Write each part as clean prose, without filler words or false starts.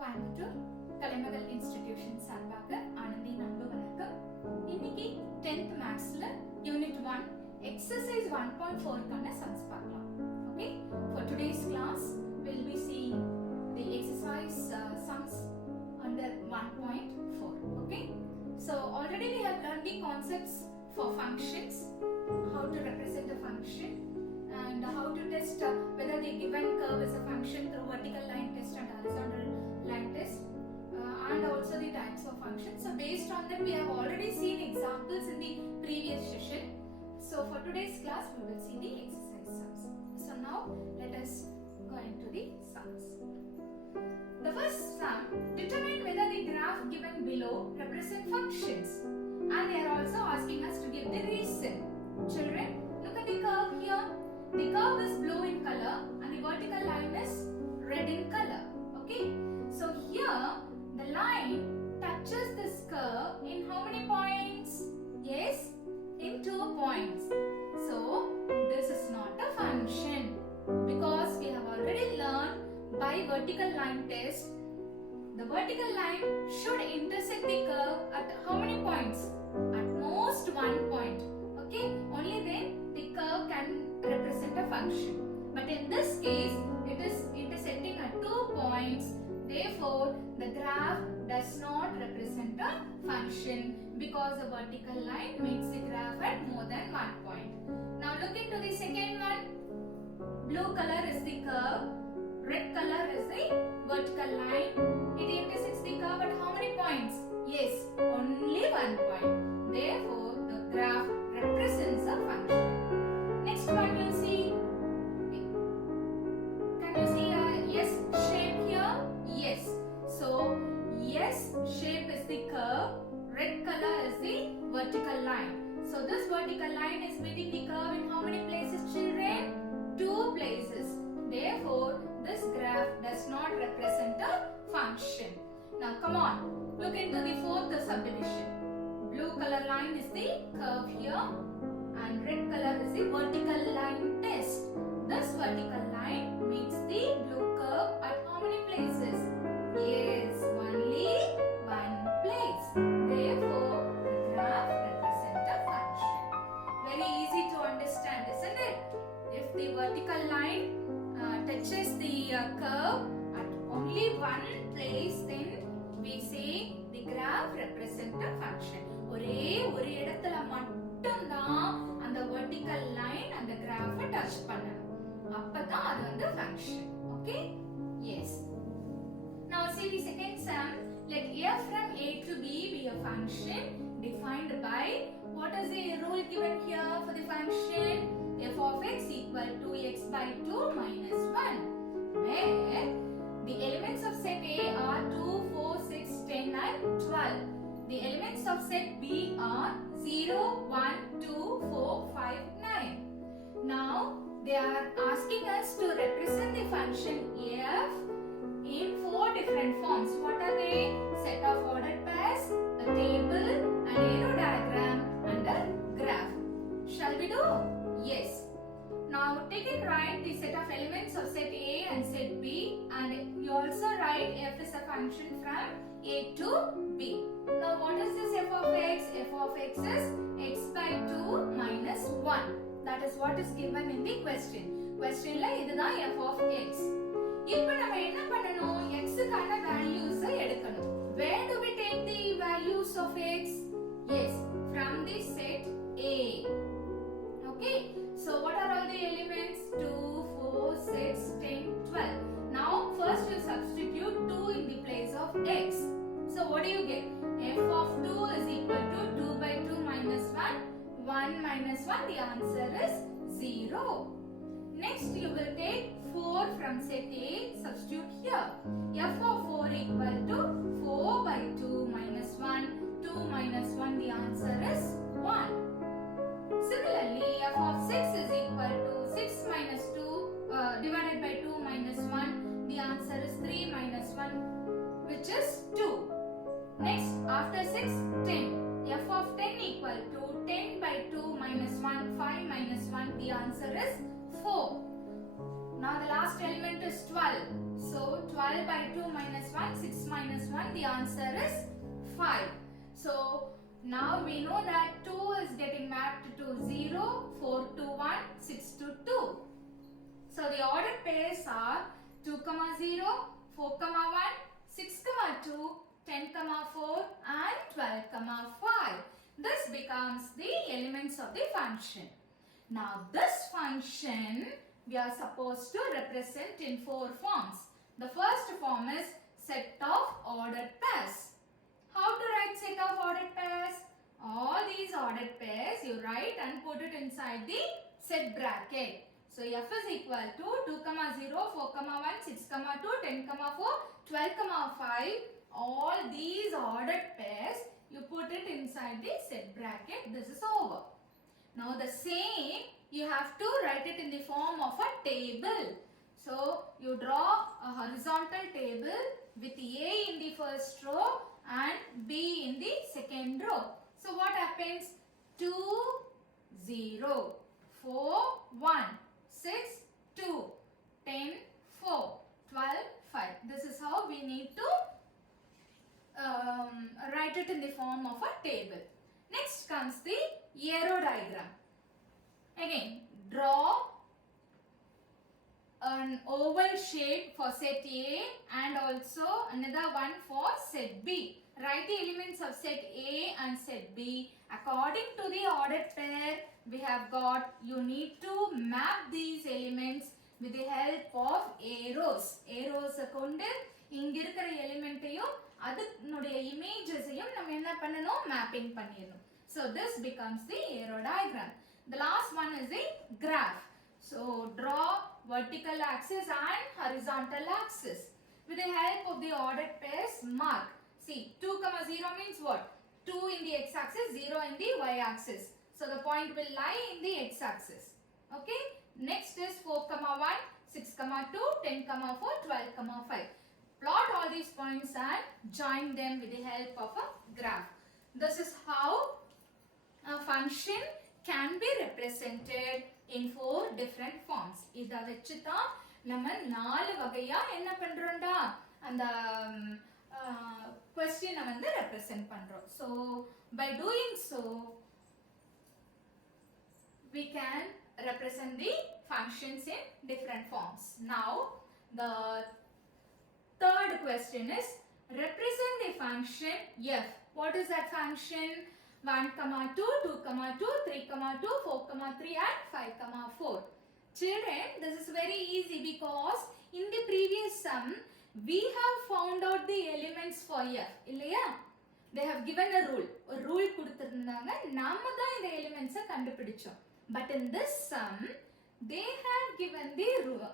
கோயம்புத்தூர் கலைமகள் institution சார்பாக ஆனந்தின் அன்பு வணக்கம். இன்னைக்கு 10th மேத்ஸ்ல யூனிட் 1 எக்ஸசைஸ் 1.4 கான சம்ஸ் பார்க்கலாம். Okay, for today's class we'll be seeing the exercise sums under 1.4. okay, so already we have learned the concepts for functions, how to represent a function and how to test whether the given curve is a function through vertical line test and horizontal line test, and also the types of functions. So based on that we have already seen examples in the previous session. So for today's class we will see the exercise sums. So now let us go into the sums. The first sum: determine whether the graph given below represent functions, and they are also asking us to give the reason. Children, look at the curve here. The curve is blue in color and the vertical line is red in color. Okay, so here the line touches this curve in how many points? Yes, in 2 points. So this is not a function because we have already learned by vertical line test the vertical line should intersect the curve at how many points? At most 1 point. Okay, only then the curve can represent a function. But in this case, it is intersecting at 2 points. Therefore, the graph does not represent a function because the vertical line makes the graph at more than 1 point. Now look into the second one. Blue color is the curve. Red color is the vertical line. It intersects the curve at how many points? Yes, only 1 point. Therefore, the graph represents a function. Next one you see. Can you see a S shape here? Yes. So S shape is the curve. Red color is the vertical line. So this vertical line is meeting the curve in how many places, children? 2 places. Therefore, this graph does not represent a function. Now come on, look into the fourth subdivision. Blue color line is the curve here and red color is the vertical line test. This vertical line meets the blue curve at how many places? Yes, only 1 place. Therefore, the graph represents a function. Very easy to understand, isn't it? If the vertical line touches the curve at only 1 place, then we say the graph represents a function. ஒரே ஒரு இடத்துல மட்டும் தான் அந்த vertical line அந்த graph touch பண்ணணும். அப்பதான் அது வந்து function. Okay? Yes. Now see the second sum. Let f from a to b be a function defined by what is the rule given here for the function? F of x equal to x by 2 minus 1, where the elements of set A are 2, 4, 6, 10 and 12. The elements of set B are 0, 1, 2, 4, 5, 9. Now they are asking us to represent the function f in 4 different forms. What are they? Set of ordered pairs, a table, an arrow diagram and a graph. Shall we do? Yes. Now take and write the set of elements of set A and set B, and you also write f is a function from A to B. Now what is this f of x? F of x is x by 2 minus 1. That is what is given in the question. Question la இதுதான் f of x. இப்போ நம்ம என்ன பண்ணணும்? x க்கான values எடுக்கணும். Where do we take the values of x? Yes, from the set A. Okay, so what are all the elements? 2, 4, 6, 10, 12. Now first you substitute 2 in the place of x. So what do you get? F of 2 is equal to 2 by 2 minus 1. 1 minus 1, the answer is 0. Next you will take 4 from set A, substitute here. F of 4 equal to 4 by 2 minus 1. 2 minus 1, the answer is 1. Similarly, f of 6 is equal to 6 minus 2 divided by 2 minus 1. The answer is 3 minus 1, which is 2. Next, after 6, 10. F of 10 equal to 10 by 2 minus 1. 5 minus 1. The answer is 4. Now the last element is 12. So 12 by 2 minus 1. 6 the answer is 5. So now we know that 2 is getting mapped to 0, 4 to 1, 6 to 2. So the ordered pairs are 2, 0, 4, 1, 6, 2, 10, 4 and 12, 5. This becomes the elements of the function. Now this function we are supposed to represent in 4 forms. The first form is set of ordered pairs. How to write set of ordered pairs? All these ordered pairs you write and put it inside the set bracket. So f is equal to 2, 0, 4, 1, 6, 2, 10, 4, 12, 5. All these ordered pairs you put it inside the set bracket. This is over. Now the same you have to write it in the form of a table. So you draw a horizontal table with A in the first row and B in the second row. So what happens? 2, 0, 4, 1, 6, 2, 10, 4, 12, 5. This is how we need to write it in the form of a table. Next comes the arrow diagram. Again, draw an oval shape for set A and also another one for set B. Write the elements of set A and set B. According to the ordered pair we have got, you need to map these elements with the help of arrows. Arrows கொண்டு இங்க இருக்கிற எலிமெண்ட்டையும் அதனுடைய இமேஜஸையும் நம்ம என்ன பண்ணனும், mapping பண்ணிரணும். So this becomes the arrow diagram. The last one is the graph. So draw vertical axis and horizontal axis. With the help of the ordered pairs, mark. See, 2, 0 means what? 2 in the x-axis, 0 in the y-axis. So the point will lie in the x-axis. Okay. Next is 4, 1, 6, 2, 10, 4, 12, 5. Plot all these points and join them with the help of a graph. This is how a function can be represented in 4 different forms. இத வெச்சு தான் நம்ம 4 வகையா என்ன பண்றோம்டா, அந்த question வந்து represent பண்றோம். So by doing so we can represent the functions in different forms. Now the third question is represent the function f. What is that function? 1, 2, 2, 2, 3, 2, 4, 3 and 5, 4. Children, this is very easy because in the previous sum we have found out the elements for f. இல்லையா? They have given a rule. ஒரு rule கொடுத்திருந்தாங்க, நாம தான் இந்த elements கண்டுபிடிச்சோம். But in this sum they have given the rule,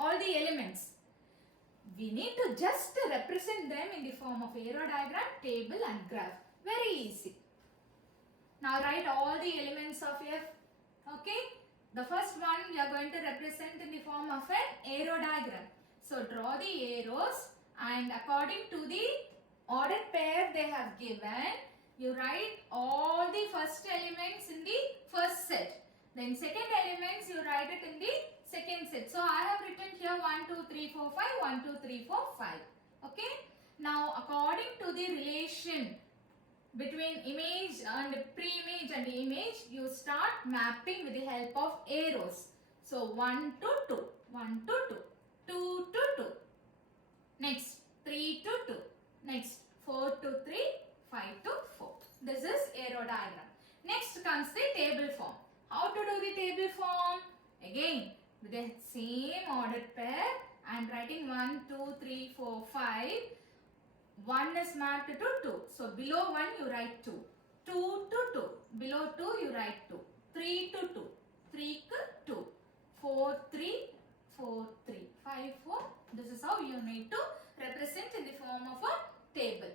all the elements. We need to just represent them in the form of arrow diagram, table and graph. Very easy. Now write all the elements of f. Okay. The first one we are going to represent in the form of an arrow diagram. So draw the arrows and according to the ordered pair they have given, you write all the first elements in the first set. Then second elements you write it in the second set. So I have written here 1, 2, 3, 4, 5, 1, 2, 3, 4, 5. Okay. Now according to the relation between image and pre-image and image, you start mapping with the help of arrows. So 1 to 2, 1 to 2, 2 to 2, next 3 to 2, next 4 to 3, 5 to 4. This is arrow diagram. Next comes the table form. How to do the table form? Again with the same ordered pair I am writing 1, 2, 3, 4, 5. 1 is mapped to 2. So below 1 you write 2. 2 to 2. Below 2 you write 2. 3 to 2. 3 to 2. 4, 3, 4, 3. 5, 4. This is how you need to represent in the form of a table.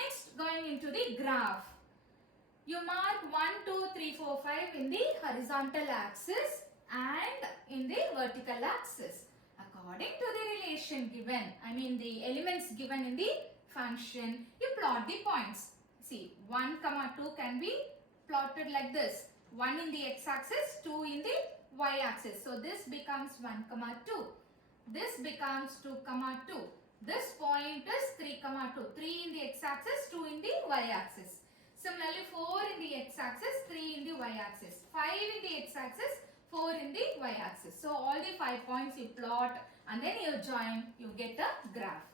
Next, going into the graph. You mark 1, 2, 3, 4, 5 in the horizontal axis and in the vertical axis. According to the relation given, the elements given in the function, you plot the points. See, 1, 2 can be plotted like this. 1 in the x-axis, 2 in the y-axis. So this becomes 1, 2. This becomes 2, 2. This point is 2. 3 in the x-axis, 2 in the y-axis. Similarly, 4 in the x-axis, 3 in the y-axis. 5 in the x-axis, 4 in the y-axis. So all the 5 points you plot and then you join, you get a graph.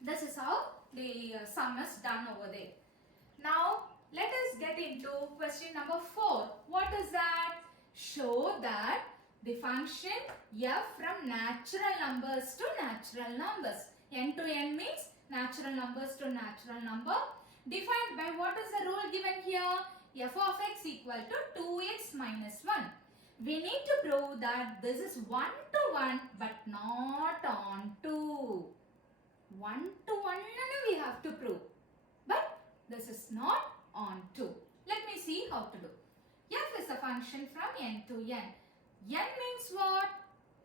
This is how the sum is done over there. Now let us get into question number 4. What is that? Show that the function f from natural numbers to natural numbers. N to n means natural numbers to natural number. Defined by what is the rule given here? F of x equal to 2x minus 1. We need to prove that this is 1 to 1 but not on 2. 1 to 1 we have to prove. But this is not on 2. Let me see how to do. F is a function from n to n. N means what?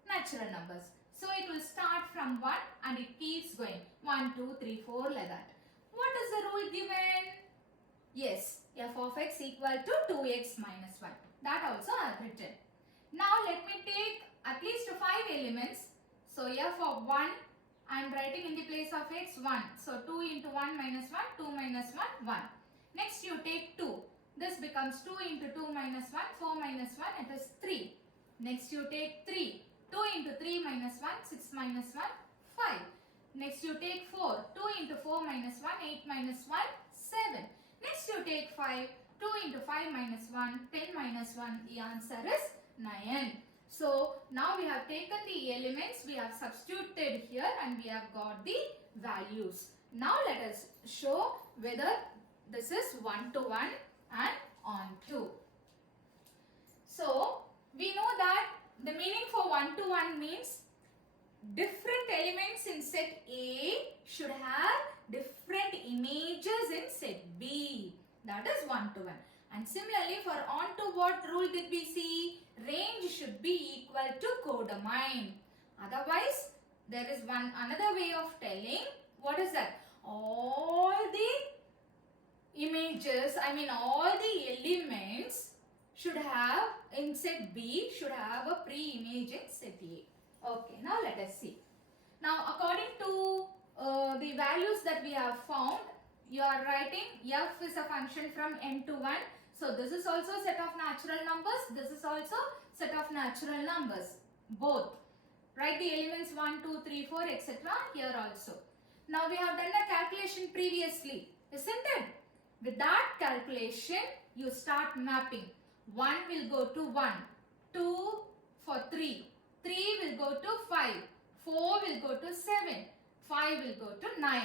Natural numbers. So it will start from 1 and it keeps going. 1, 2, 3, 4 like that. What is the rule given? Yes, f of x equal to 2x minus 1. That also I have written. Now let me take at least 5 elements. So f of 1, I am writing in the place of x 1. So 2 into 1 minus 1, 2 minus 1, 1. Next you take 2. This becomes 2 into 2 minus 1, 4 minus 1, it is 3. Next you take 3. 2 into 3 minus 1, 6 minus 1, 5. Next you take 4. 2 into 4 minus 1, 8 minus 1, 7. Next you take 5. 2 into 5 minus 1, 10 minus 1. The answer is 9. So now we have taken the elements, we have substituted here and we have got the values. Now let us show whether this is 1 to 1 and on 2. So we know that the meaning for 1 to 1 means different elements in set A should have different images in set B. That is 1 to 1. And similarly for on to what rule did we see? Range should be equal to codomain. Otherwise there is another way of telling. What is that? All the images, all the elements should have in set B should have a pre-image in set A. Okay, now let us see. Now according to the values that we have found, you are writing f is a function from n to 1. So this is also set of natural numbers. This is also set of natural numbers. Both. Write the elements 1, 2, 3, 4 etc. here also. Now we have done a calculation previously. Isn't it? With that calculation you start mapping. 1 will go to 1. 2 for 3. 3 will go to 5. 4 will go to 7. 5 will go to 9.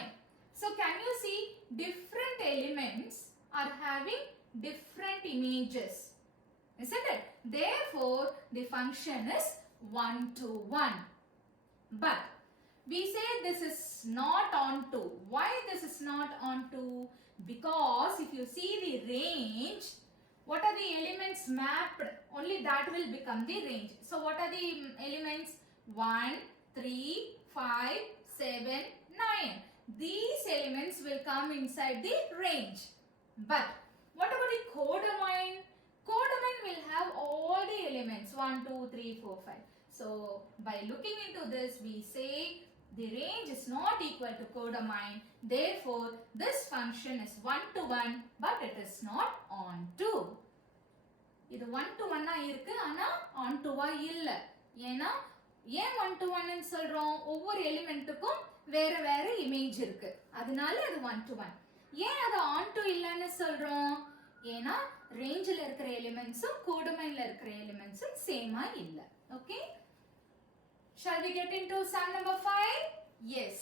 So can you see different elements are having different images, isn't it? Therefore the function is 1 to 1. But we say this is not on 2. Why this is not on 2? Because if you see the range, what are the elements mapped? Only that will become the range. So what are the elements? 1, 3, 5, 7, 9. These elements will come inside the range. But what about the codomain? Codomain will have all the elements 1, 2, 3, 4, 5. So by looking into this we say the range is not equal to codomain. Therefore this function is 1 to 1 but it is not on 2. இது 1 to 1 இருக்கு ஆனா on to இல்ல. ஏனா ஏன் 1 to 1 ன்னு சொல்றோம்? ஒவ்வொரு எலிமெண்ட்டுக்கும் வேற வேற இமேஜ் இருக்கு. அதனால அது 1 to 1. ஏன் அது on to இல்லன்னு சொல்றோம்? ஏனா ரேஞ்சில இருக்கிற எலிமெண்ட்ஸும் கோடமைன்ல இருக்கிற எலிமெண்ட்ஸும் சேமா இல்ல. Okay? Shall we get into sum number 5? Yes.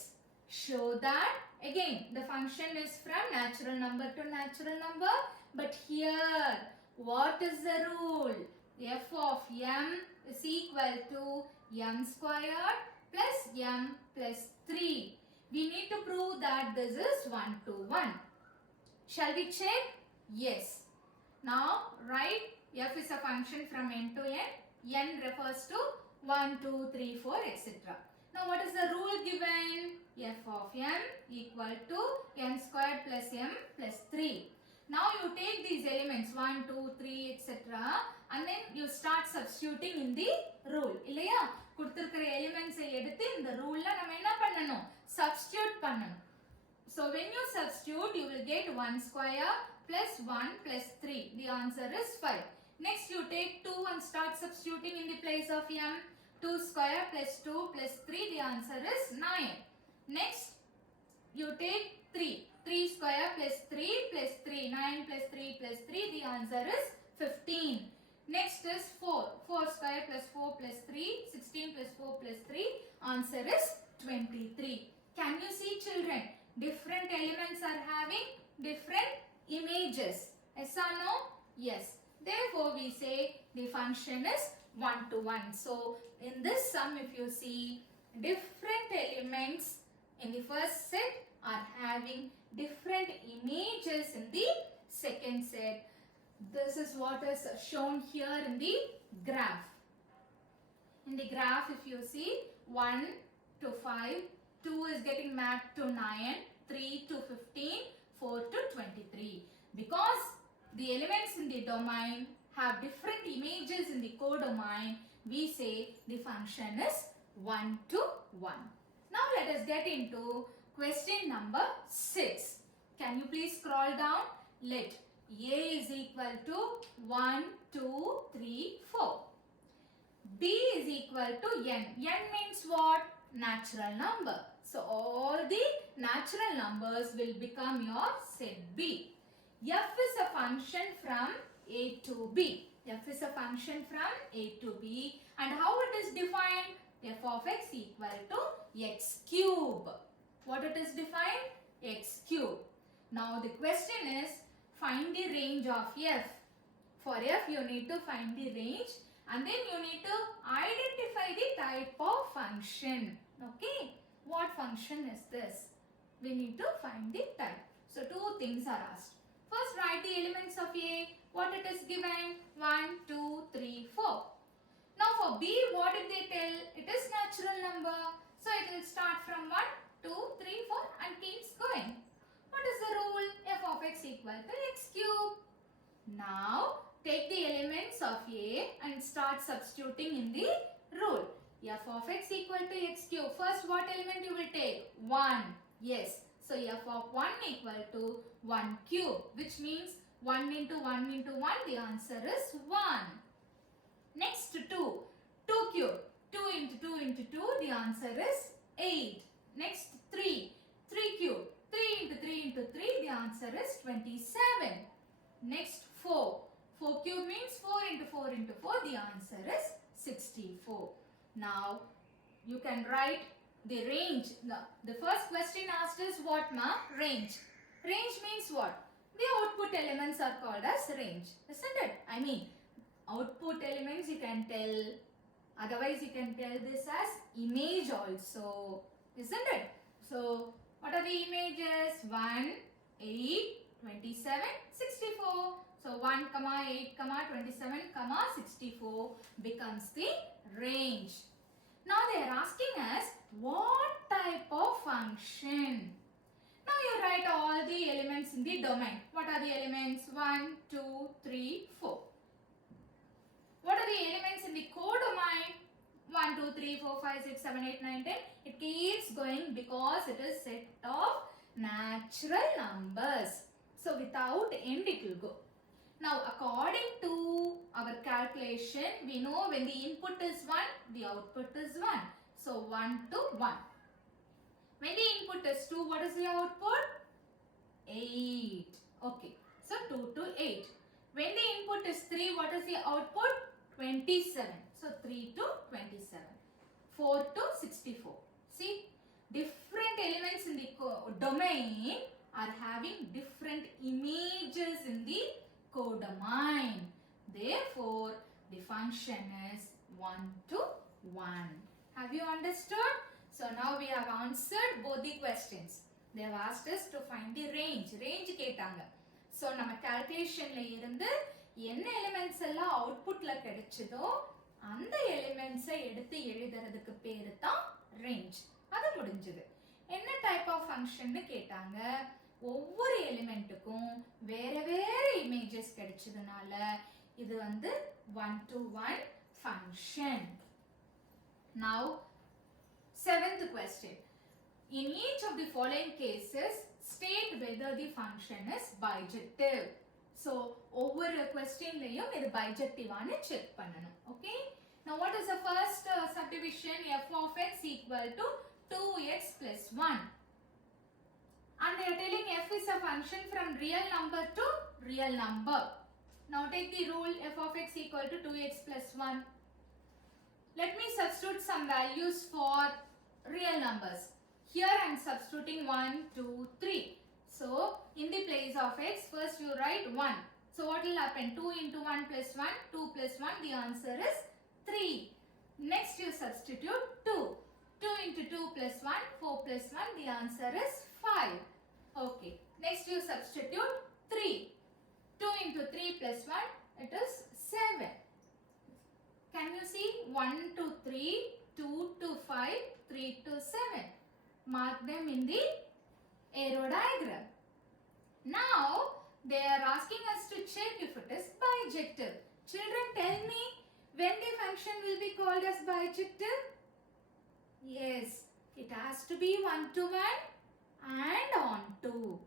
Show that again the function is from natural number to natural number, but here what is the rule? F of m is equal to m squared plus m plus 3. We need to prove that this is 1 to 1. Shall we check? Yes. Now write f is a function from n to n. N refers to 1, 2, 3, 4 etc. Now what is the rule given? F of m equal to m squared plus m plus 3. Now you take these elements 1, 2, 3 etc. and then you start substituting in the rule. இல்லையா? கொடுத்திருக்கிற elements எடுத்து இந்த ruleல நம்ம என்ன பண்ணணும்? Substitute பண்ணணும். So when you substitute, you will get 1 square plus 1 plus 3. The answer is 5. Next you take 2 and start substituting in the place of m. 2 square plus 2 plus 3. The answer is 9. Next you take 3. 3 square plus 3 plus 3. 9 plus 3 plus 3. The answer is 15. Next is 4. 4 square plus 4 plus 3. 16 plus 4 plus 3. Answer is 23. Can you see, children? Different elements are having different images. Yes or no? Yes. Therefore, we say the function is 1 to 1. So, in this sum, if you see, different elements in the first set are having different images in the second set. This is what is shown here in the graph. In the graph, if you see, 1 to 5, 2 is getting mapped to 9, 3 to 15, 4 to 23. Because the elements in the domain have different images in the codomain, we say the function is 1 to 1. Now let us get into question number 6. Can you please scroll down? Let A is equal to 1, 2, 3, 4. B is equal to n. N means what? Natural number. So all the natural numbers will become your set B. F is a function from A to B. F is a function from A to B. And how it is defined? F of x equal to x cube. What it is defined? X cube. Now the question is, find the range of f. For f you need to find the range and then you need to identify the type of function. Okay. What function is this? We need to find the type. So two things are asked. First write the elements of A. What it is given? 1, 2, 3, 4. Now for B, what did they tell? It is natural number. So it will start from 1, 2, 3, 4 and keeps going. What is the rule? F of x equal to x cube. Now take the elements of A and start substituting in the rule. F of x equal to x cube. First what element you will take? 1. Yes. So f of 1 equal to 1 cube, which means 1 into 1 into 1, the answer is 1. Next 2. 2 cube. 2 into 2 into 2, the answer is 8. Next 3. 3 cube. 3 into 3 into 3, the answer is 27. Next 4. 4 cube means 4 into 4 into 4, the answer is 64. Now you can write the range. The first question asked is what, ma? Range. Range means what? The output elements are called as range, isn't it? I mean, output elements you can tell, otherwise you can tell this as image also, isn't it? So what are the images? 1, 8, 27, 64. So 1, 8, 27, 64 becomes the range. Now they are asking us what type of function. Now you write all the elements in the domain. What are the elements? 1, 2, 3, 4. What are the elements in the codomain? 1, 2, 3, 4, 5, 6, 7, 8, 9, 10. It keeps going because it is set of natural numbers. So without end it will go. Now according to our calculation, we know when the input is 1, the output is 1. So 1 to 1. When the input is 2, what is the output? 8. Okay. So 2 to 8. When the input is 3, what is the output? 27. So 3 to 27. 4 to 64. See, different elements in the domain are having different images in the codomain. Therefore, the function is 1 to 1. Have you understood? So now we have answered both the questions. They have asked us to find the range. Range கேட்டாங்க. So நம்ம calculationல இருந்து என்ன elements எல்லாம் outputல கிடைச்சதோ அந்த elements எடுத்து எழுதுறதுக்கு பேரு தான் range. அது முடிஞ்சது. என்ன type of function கேட்டாங்க. ஒவ்வொரு எலிமெண்ட்டுக்கும் வேற வேற இமேஜஸ் கிடைச்சதுனால இது வந்து 1 to 1 function. Now 7th question. In each of the following cases, state whether the function is bijective. So, ஒவ்வொரு questionலயும் இது bijective ஆனு check பண்ணனும். Okay? Now, what is the first subdivision? F of x equal to 2x plus 1. And they are telling f is a function from real number to real number. Now, take the rule f of x equal to 2x plus 1. Let me substitute some values for real numbers. Here I am substituting 1, 2, 3. So, in the place of x, first you write 1. So, what will happen? 2 into 1 plus 1, 2 plus 1, the answer is 3. Next you substitute 2. 2 into 2 plus 1, 4 plus 1, the answer is 5. Okay. Next you substitute 3. 2 into 3 plus 1, it is 7. Can you see? 1 to 3, 2 to 5, 3 to 7. Mark them in the arrow diagram. Now, they are asking us to check if it is bijective. Children, tell me when the function will be called as bijective? Yes, it has to be 1 to 1 and on to.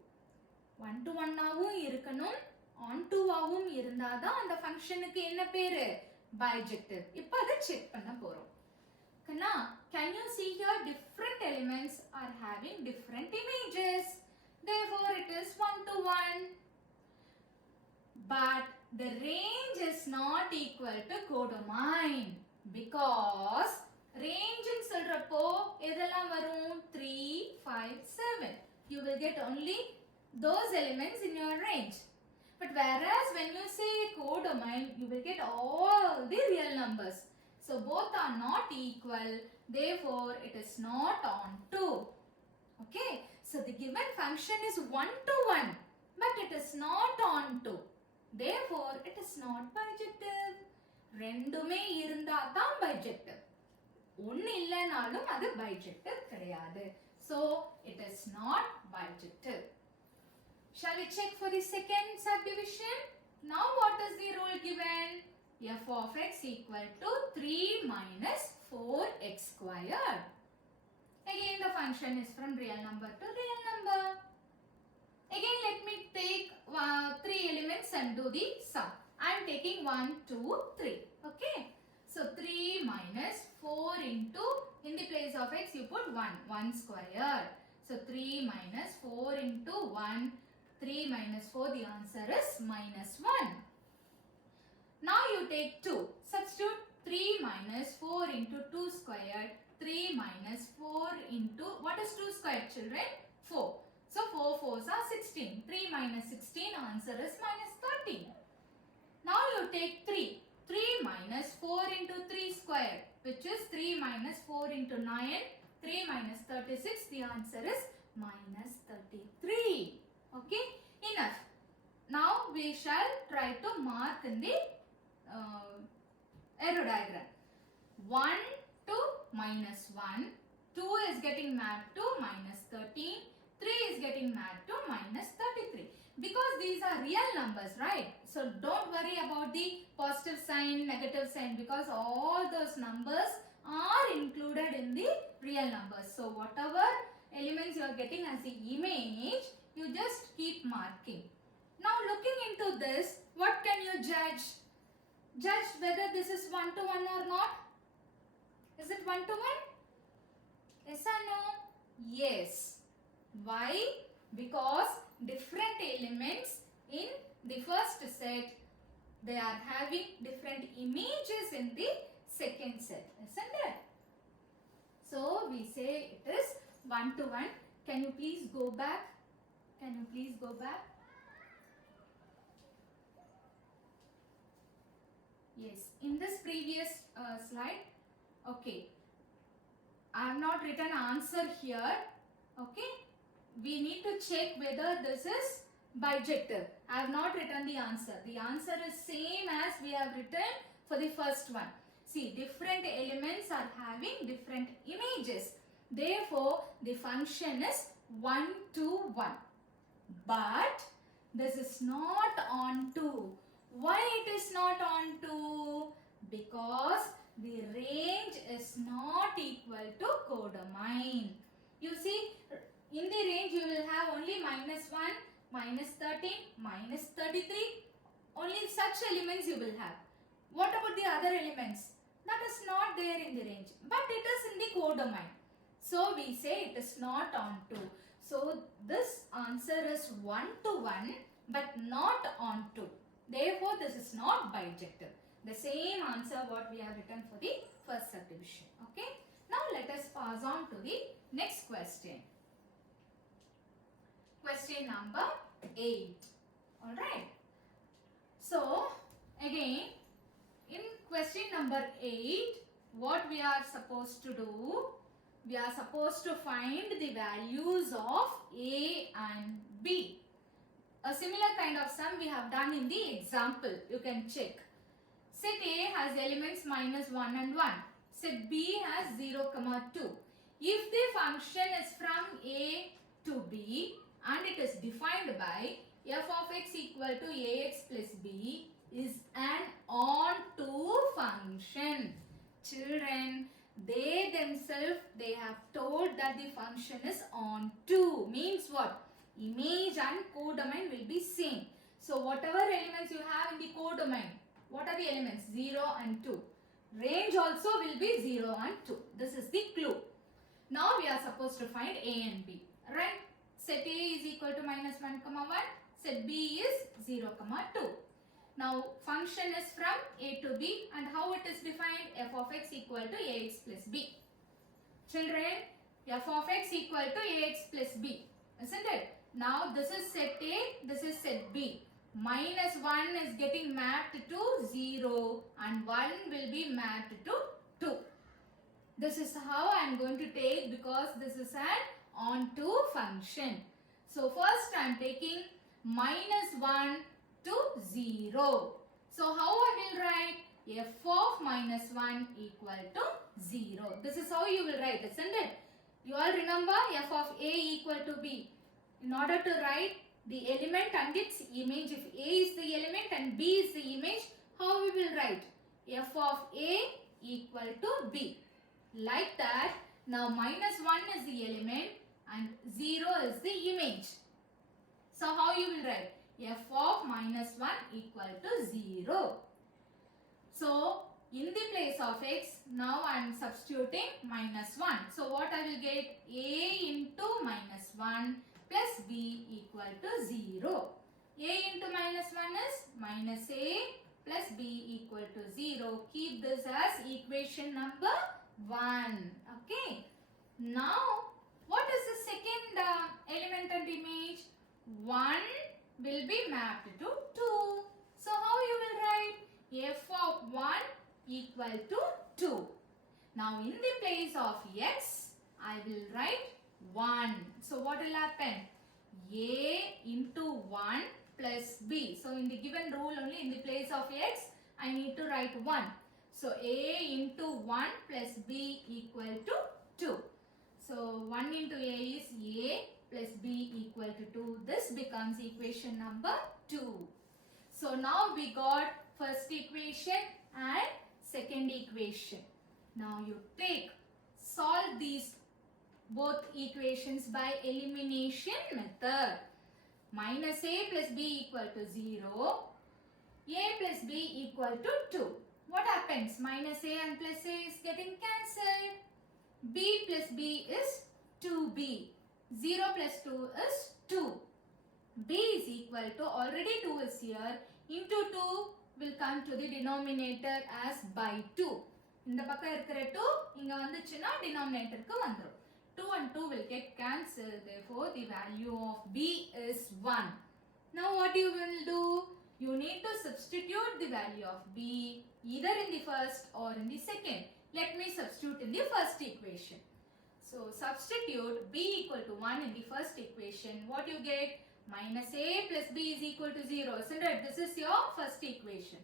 1 to 1 ஆவும் இருக்கணும், on to ஆவும் இருந்தாதான் அந்த ஃபங்க்ஷனுக்கு என்ன பேரு? Bijective. இப்போ அதை செக் பண்ண போறோம். Can you see here different elements are having different images. Therefore, it is 1 to 1. But the range is not equal to codomain because range in சொல்றப்போ எதெல்லாம் வரும்? 3, 5, 7. You will get only those elements in your range. But whereas when you say codomain, you will get all the real numbers. So both are not equal. Therefore, it is not on to. Okay. So the given function is 1 to 1. But it is not on to. Therefore, it is not bijective. ரெண்டுமே இருந்தா தான் bijective. ஒன்னு இல்லனாலும் அது bijective கிடையாது. So, it is not bijective. Shall we check for the second subdivision? Now, what is the rule given? F of x equal to 3 minus 4x squared. Again, the function is from real number to real number. Again, let me take 3 elements and do the sum. I am taking 1, 2, 3. Okay. So, 3 minus 4 into, in the place of x, you put 1. 1 squared. So, 3 minus 4 into 1. 3 minus 4, the answer is minus 1. Now, you take 2. Substitute 3 minus 4 into 2 squared. 3 minus 4 into, what is 2 squared, children? 4. So, 4 4s are 16. 3 minus 16, answer is minus 13. Now, you take 3. 3 minus 4 into 3 squared, which is 3 minus 4 into 9. 3 minus 36, the answer is minus 33. Okay, enough. Now, we shall try to mark in the arrow diagram. 1 to minus 1. 2 is getting mapped to minus 13. 3 is getting mapped to minus 33. Because these are real numbers, right? So, don't worry about the positive sign, negative sign because all those numbers are included in the real numbers. So, whatever elements you are getting as the image, you just keep marking. Now, looking into this, what can you judge? Judge whether this is 1 to 1 or not. Is it 1 to 1? Yes or no? Yes. Why? Because different elements in the first set, they are having different images in the second set. Isn't it? So, we say it is 1 to 1. Can you please go back? Can you please go back? Yes, in this previous slide, okay, I have not written answer here, okay. We need to check whether this is bijective. I have not written the answer. The answer is same as we have written for the first one. See, different elements are having different images. Therefore, the function is 1 to 1. But this is not on to. Why it is not on to? Because the range is not equal to codomain. You see, in the range you will have only minus 1, minus 13, minus 33. Only such elements you will have. What about the other elements? That is not there in the range, but it is in the codomain. So we say it is not on 2. So this answer is 1 to 1, but not on 2. Therefore, this is not bijective. The same answer what we have written for the first subdivision. Okay. Now let us pass on to the next question. Question number 8. Alright. So again, in question number 8, what we are supposed to do? We are supposed to find the values of A and B. A similar kind of sum we have done in the example. You can check. Set A has elements minus 1 and 1. Set B has 0, 2. If the function is from A to B and it is defined by f of x equal to ax plus b is an onto function. Children, they themselves, they have told that the function is onto. Means what? Image and codomain will be same. So whatever elements you have in the codomain, what are the elements? 0 and 2. Range also will be 0 and 2. This is the clue. Now we are supposed to find A and B. Right? Set A is equal to minus 1, 1. Set B is 0, 2. Now function is from A to B, and how it is defined? F of x equal to ax plus b. Children, f of x equal to ax plus b. Isn't it? Now this is set A, this is set B. Minus 1 is getting mapped to 0 and 1 will be mapped to 2. This is how I am going to take, because this is an onto function. So first I am taking minus 1 to 0. So how I will write? F of minus 1 equal to 0. This is how you will write, isn't it? You all remember f of A equal to B. In order to write the element and its image, if A is the element and B is the image, how we will write? F of A equal to B. Like that, now minus 1 is the element and 0 is the image. So how you will write? F of minus 1 equal to 0. So in the place of x, now I am substituting minus 1. So what I will get? A into minus 1 plus b equal to 0. A into minus 1 is minus a plus b equal to 0. Keep this as equation number 1. Okay. Now, what is the second element and image? 1 will be mapped to 2. So, how you will write? F of 1 equal to 2. Now, in the place of x, I will write 1. So, what will happen? A into 1 plus b. So, in the given rule only, in the place of x, I need to write 1. So, a into 1 plus b equal to 2. So, 1 into a is a plus b equal to 2. This becomes equation number 2. So, now we got first equation and second equation. Now, you solve these both equations by elimination method. Minus a plus b equal to 0. A plus b equal to 2. What happens? Minus a and plus a is getting cancelled. B plus b is 2b. 0 plus 2 is 2. B is equal to, already 2 is here, into 2 will come to the denominator as by 2. இந்த பக்கம் இருக்கிற 2 இங்க வந்துச்சுன்னா denominatorக்கு வந்துரும். 2 and 2 will get cancelled. Therefore, the value of b is 1. Now, what you will do? You need to substitute the value of b either in the first or in the second. Let me substitute in the first equation. So, substitute b equal to 1 in the first equation. What you get? Minus a plus b is equal to 0. Isn't it? This is your first equation.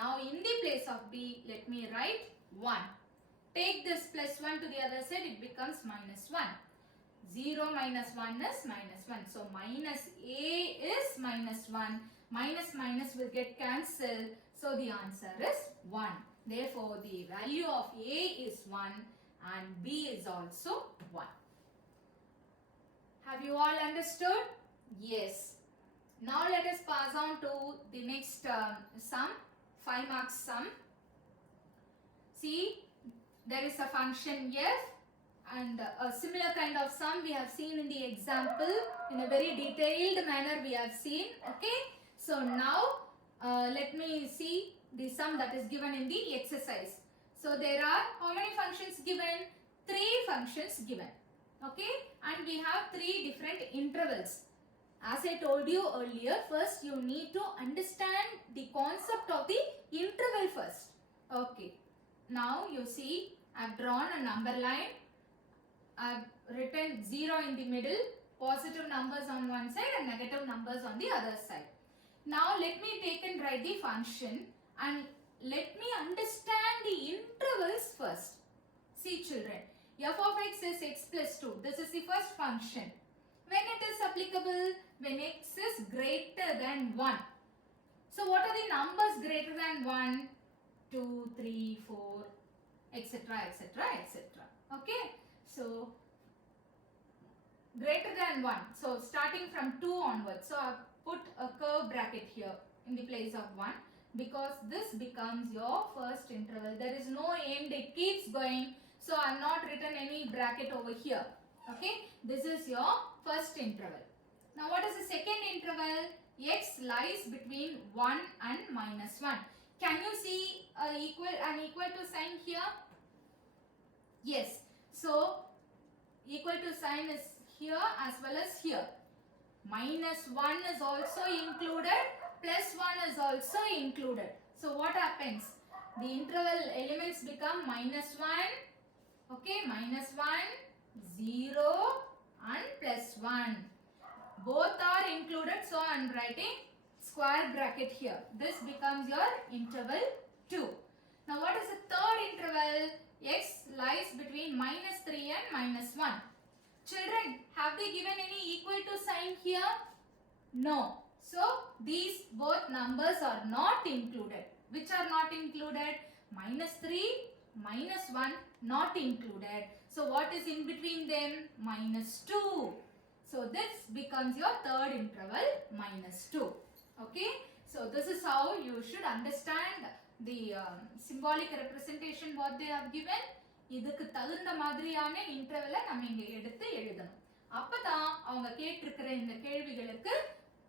Now, in the place of b, let me write 1. Take this plus 1 to the other side, it becomes minus 1. 0 minus 1 is minus 1. So, minus a is minus 1. Minus minus will get cancelled. So, the answer is 1. Therefore, the value of a is 1 and b is also 1. Have you all understood? Yes. Now let us pass on to the next sum, 5 marks sum. See, there is a function f and a similar kind of sum we have seen in the example in a very detailed manner we have seen. Okay. So now let me see the sum that is given in the exercise. So there are how many functions given? 3 functions given. Okay. And we have 3 different intervals. As I told you earlier, first you need to understand the concept of the interval first. Okay. Now you see, I have drawn a number line. I have written 0 in the middle, positive numbers on one side and negative numbers on the other side. Now let me take and write the function and let me understand the intervals first. See children, f of x is x plus 2. This is the first function. When it is applicable, when x is greater than 1. So what are the numbers greater than 1? 2, 3, 4, etc., etc., etc. Okay. So greater than 1. So starting from 2 onwards. So I have put a curve bracket here in the place of 1 because this becomes your first interval. There is no end. It keeps going. So I have not written any bracket over here. Okay. This is your first interval. Now what is the second interval? X lies between 1 and minus 1. Can you see an equal to sign here? Yes. So equal to sign is here as well as here. Minus 1 is also included. Plus 1 is also included. So what happens? The interval elements become minus 1. Okay. Minus 1, 0 and plus 1. Both are included. So I am writing square bracket here. This becomes your interval 2. Now what is the third interval? X lies between minus 3 and minus 1. Children, have they given any equal to sign here? No. So these both numbers are not included. Which are not included? Minus 3, minus 1 not included. So what is in between them? Minus 2. So this becomes your third interval, minus 2. Okay. So this is how you should understand the symbolic representation what they have given. இதுக்கு தகுந்த மாதிரியான இன்டர்வலை நம்ம இங்க எடுத்து எழுதணும். அப்பதான் அவங்க கேட்டிருக்கிற இந்த கேள்விகளுக்கு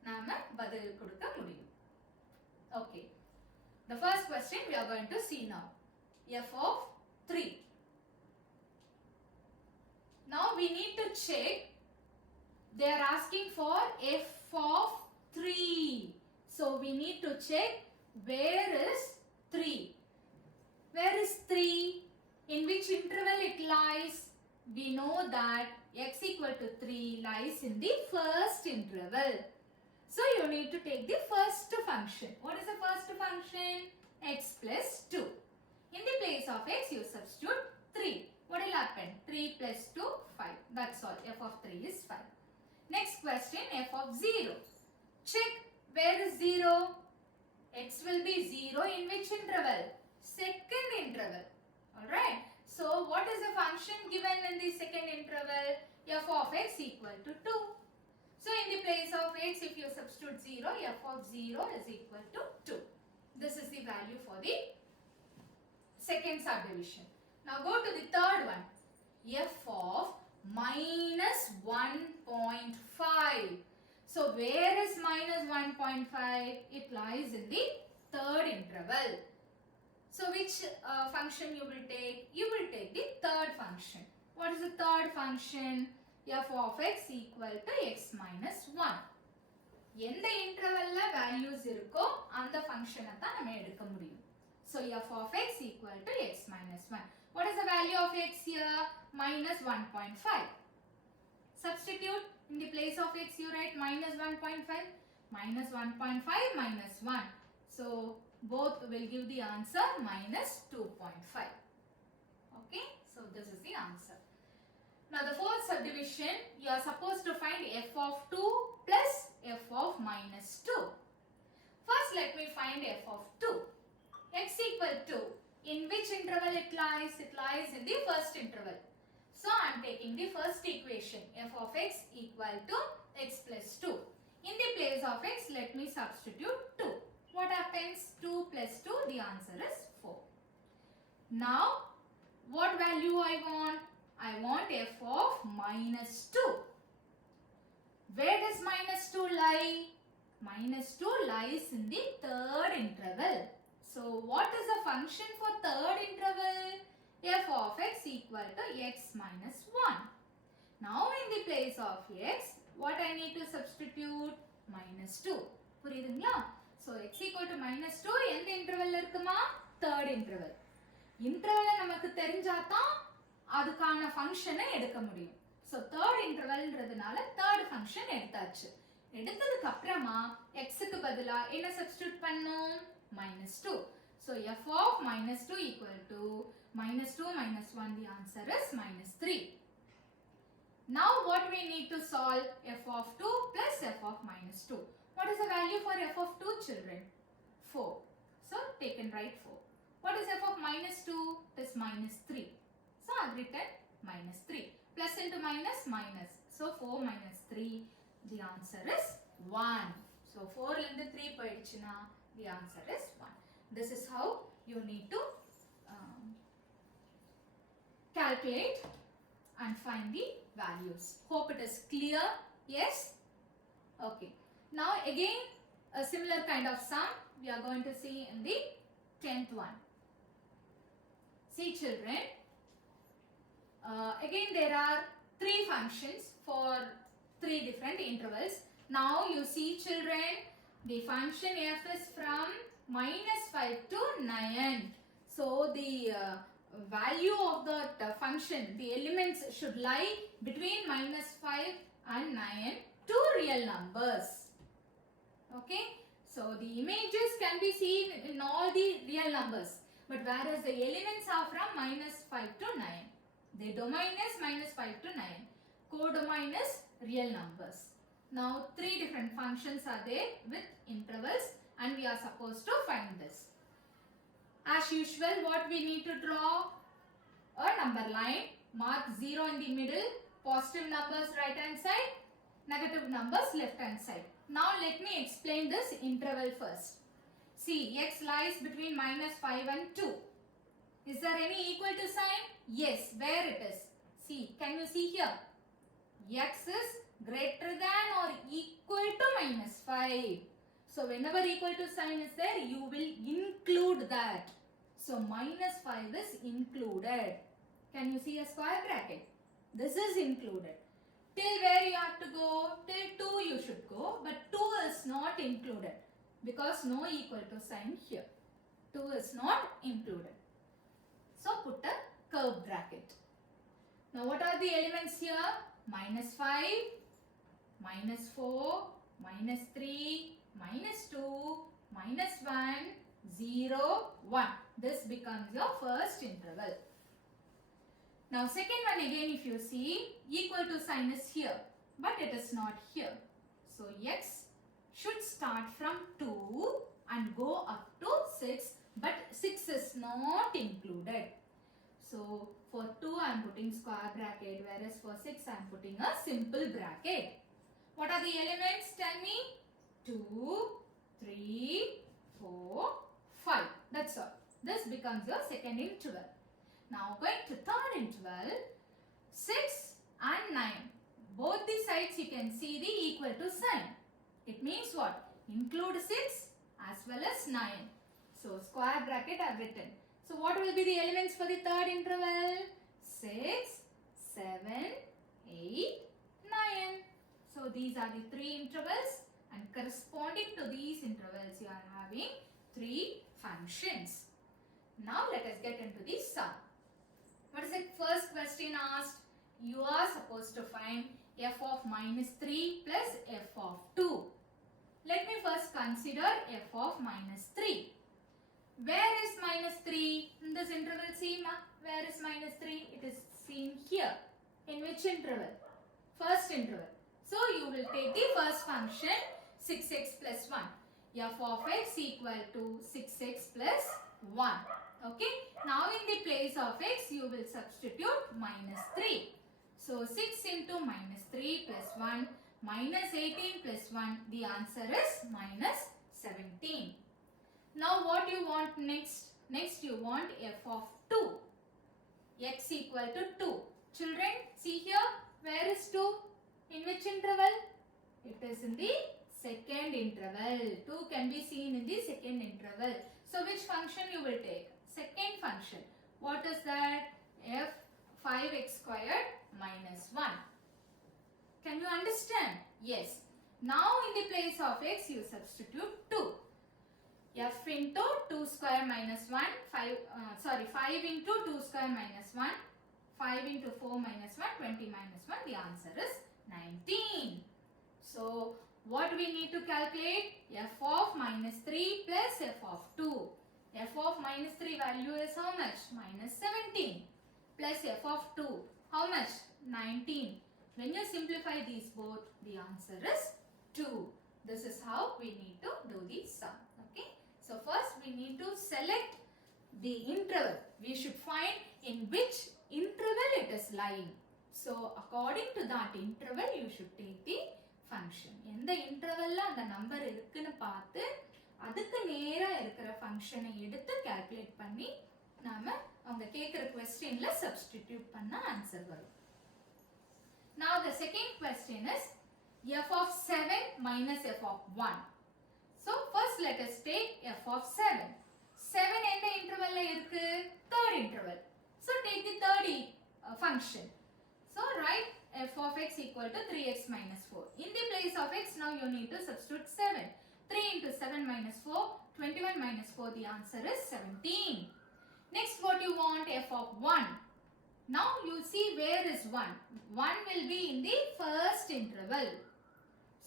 நாம பதில் கொடுக்க முடியும். Okay. The first question we are going to see now. F of 3. Now we need to check. They are asking for f of 3. So we need to check where is 3. Where is 3? In which interval it lies? We know that x equal to 3 lies in the first interval. So you need to take the first function. What is the first function? X plus 2. In the place of x you substitute 3. What will happen? 3 plus 2, 5. That's all. F of 3 is 5. Next question, f of 0. Check where is 0. X will be 0 in which interval? Second interval. Alright. So what is the function given in the second interval? F of x equal to 2. So in the place of x, if you substitute 0, f of 0 is equal to 2. This is the value for the second subdivision. Now go to the third one. F of minus 1.5. So where is minus 1.5? It lies in the third interval. So which function you will take? You will take the third function. What is the third function? F of x equal to x minus 1. எந்த இன்டர்வல்ல values இருக்கோ அந்த ஃபங்க்ஷனை தான் நம்ம எடுக்க முடியும். So f of x equal to x minus 1. What is the value of x here? Minus 1.5. Substitute in the place of x you write minus 1.5. Minus 1.5 minus 1. So both will give the answer minus 2.5. Okay. So this is the answer. Now the fourth subdivision, you are supposed to find f of 2 plus f of minus 2. First let me find f of 2. X equal to, in which interval it lies? It lies in the first interval. So I am taking the first equation, f of x equal to x plus 2. In the place of x, let me substitute 2. What happens? 2 plus 2, the answer is 4. Now, what value I want? I want f of minus 2. Where does minus 2 lie? Minus 2 lies in the third interval. So, what is the function for third interval? F of x equal to x minus 1. Now, in the place of x, what I need to substitute? Minus 2. புரியுதுங்களா? So, x equal to minus 2 எந்த interval இருக்குமா? Third interval. Interval நமக்கு தெரிஞ்சாதான் அதுக்கான ஃபங்க்ஷனை எடுக்க முடியும். So, third intervalன்றதுனால third function எடுத்தாச்சு. எடுத்ததுக்கு அப்புறமா xக்கு பதிலா என்ன substitute பண்ணணும்? Minus 2. So, f of minus 2 equal to minus 2 minus 1, the answer is minus 3. Now, what we need to solve? F of 2 plus f of minus 2. What is the value for f of 2, children? 4. So, take and write 4. What is f of minus 2? It is minus 3. So, I have written minus 3. Plus into minus, minus. So, 4 minus 3, the answer is 1. So, 4 into 3 poidichina, the answer is 1. This is how you need to calculate and find the values. Hope it is clear. Yes? Okay. Now, again, a similar kind of sum we are going to see in the 10th one. See, children. Again, there are 3 functions for 3 different intervals. Now, you see, children, the function f is from minus 5 to 9. So, the value of the function, the elements should lie between minus 5 and 9 to real numbers. Okay. So, the images can be seen in all the real numbers. But whereas the elements are from minus 5 to 9. The domain is minus 5 to 9. Codomain is real numbers. Now, 3 different functions are there with intervals and we are supposed to find this. As usual, what we need to draw? A number line. Mark 0 in the middle. Positive numbers right hand side. Negative numbers left hand side. Now, let me explain this interval first. See, x lies between minus 5 and 2. Is there any equal to sign? Yes, where it is? See, can you see here? X is greater than or equal to minus 5. So, whenever equal to sign is there, you will include that. So, minus 5 is included. Can you see a square bracket? This is included. Till where you have to go? Till 2 you should go, but 2 is not included because no equal to sign here. 2 is not included. So, put a curve bracket. Now, what are the elements here? Minus 5, minus 4, minus 3, minus 2, minus 1, 0, 1. This becomes your first interval. Now, second one again if you see, equal to sign is here, but it is not here. So, x should start from 2 and go up to 6, but 6 is not included. So, for 2 I am putting square bracket, whereas for 6 I am putting a simple bracket. What are the elements? Tell me. 2, 3, 4, 5. That's all. This becomes your second interval. Now, going to third interval, 6 and 9. Both the sides you can see the equal to sign. It means what? Include 6 as well as 9. So, square bracket I have written. So, what will be the elements for the third interval? 6, 7, 8, 9. So, these are the 3 intervals and corresponding to these intervals you are having 3 functions. Now, let us get into the sum. What is the first question asked? You are supposed to find f of minus 3 plus f of 2. Let me first consider f of minus 3. Where is minus 3? In this interval, see, where is minus 3? It is seen here. In which interval? First interval. So, you will take the first function 6x plus 1. F of x equal to 6x plus 1. Okay. Now in the place of x, you will substitute minus 3. So 6 into minus 3 plus 1 minus 18 plus 1. The answer is minus 17. Now what you want next? Next you want f of 2. X equal to 2. Children, see here. Where is 2? In which interval? It is in the second interval. 2 can be seen in the second interval. So which function you will take? Second function. What is that? F 5x squared minus 1. Can you understand? Yes. Now in the place of x, you substitute 2. F into 2 square minus 1, 5 into 2 square minus 1, 5 into 4 minus 1, 20 minus 1, the answer is 19. So, what we need to calculate? F of minus 3 plus f of 2. F of minus 3 value is how much? Minus 17. Plus f of 2, how much? 19. When you simplify these both, the answer is 2. This is how we need to do the sum. Okay. So first we need to select the interval. We should find in which interval it is lying. So according to that interval, you should take the function. எந்த இன்டர்வல்ல அந்த number இருக்குன்னு பார்த்து அதுக்கு நேரா இருக்கிற ஃபங்க்ஷனை எடுத்து calculate பண்ணி நாம அவங்க கேக்குற क्वेश्चनல சப்ஸ்டிட்யூட் பண்ண ஆன்சர் வரும். Now the second question is f of 7 minus f of 1. So first let us take f of 7. 7 எந்த இன்டர்வல்ல இருக்கு? Third interval. So take the third function. So write f of x equal to 3x minus 4. In the place of x, now you need to substitute 7. 3 into 7 minus 4, 21 minus 4, the answer is 17. Next what you want? F of 1. Now you see where is 1. 1 will be in the first interval.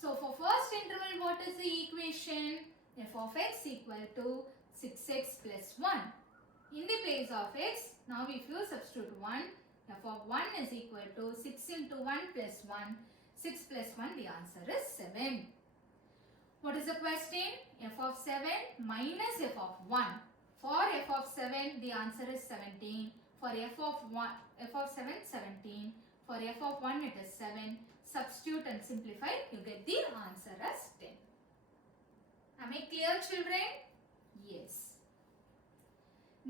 So for first interval, what is the equation? F of x equal to 6x plus 1. In the place of x, now if you substitute 1, f of 1 is equal to 6 into 1 plus 1. 6 plus 1, the answer is 7. What is the question? F of 7 minus f of 1. For f of 7, the answer is 17. For f of 7, 17. For f of 1, it is 7. Substitute and simplify, you get the answer as 10. Am I clear, children? Yes.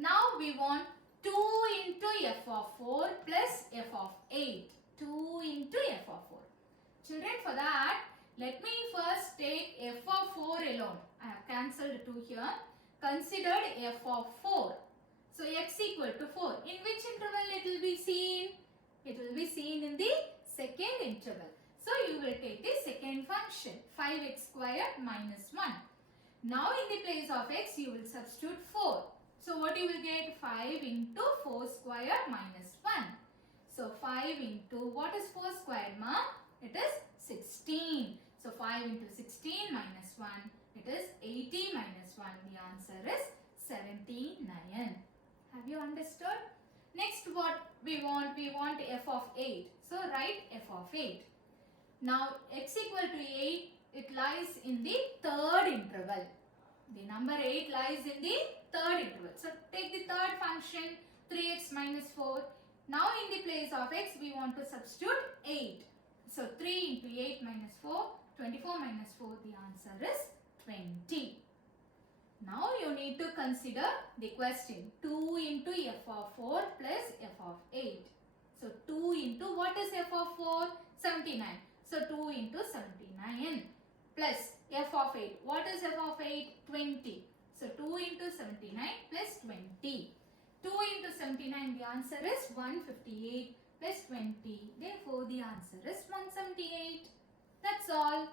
Now we want 2 into f of 4 plus f of 8. 2 into f of 4. Children, for that, let me first take f of 4 alone. I have cancelled 2 here. Considered f of 4. So x equal to 4. In which interval it will be seen? It will be seen in the second interval. So you will take the second function, 5x squared minus 1. Now in the place of x, you will substitute 4. So what you will get? 5 into 4 squared minus 1. So 5 into, what is 4 squared, ma? It is 16. So 5 into 16 minus 1, it is 80 minus 1. The answer is 79. Have you understood? Next what we want? We want f of 8. So write f of 8. Now x equal to 8, it lies in the third interval. The number 8 lies in the third interval. So take the third function, 3x minus 4. Now in the place of x, we want to substitute 8. So 3 into 8 minus 4, 24 minus 4, the answer is 20. Now you need to consider the question, 2 into f of 4 plus f of 8. So 2 into, what is f of 4? 79. So 2 into 79 plus f of 8. What is f of 8? 20. So 2 into 79 plus 20. 2 into 79, the answer is 158 plus 20. Therefore, the answer is 178. That's all.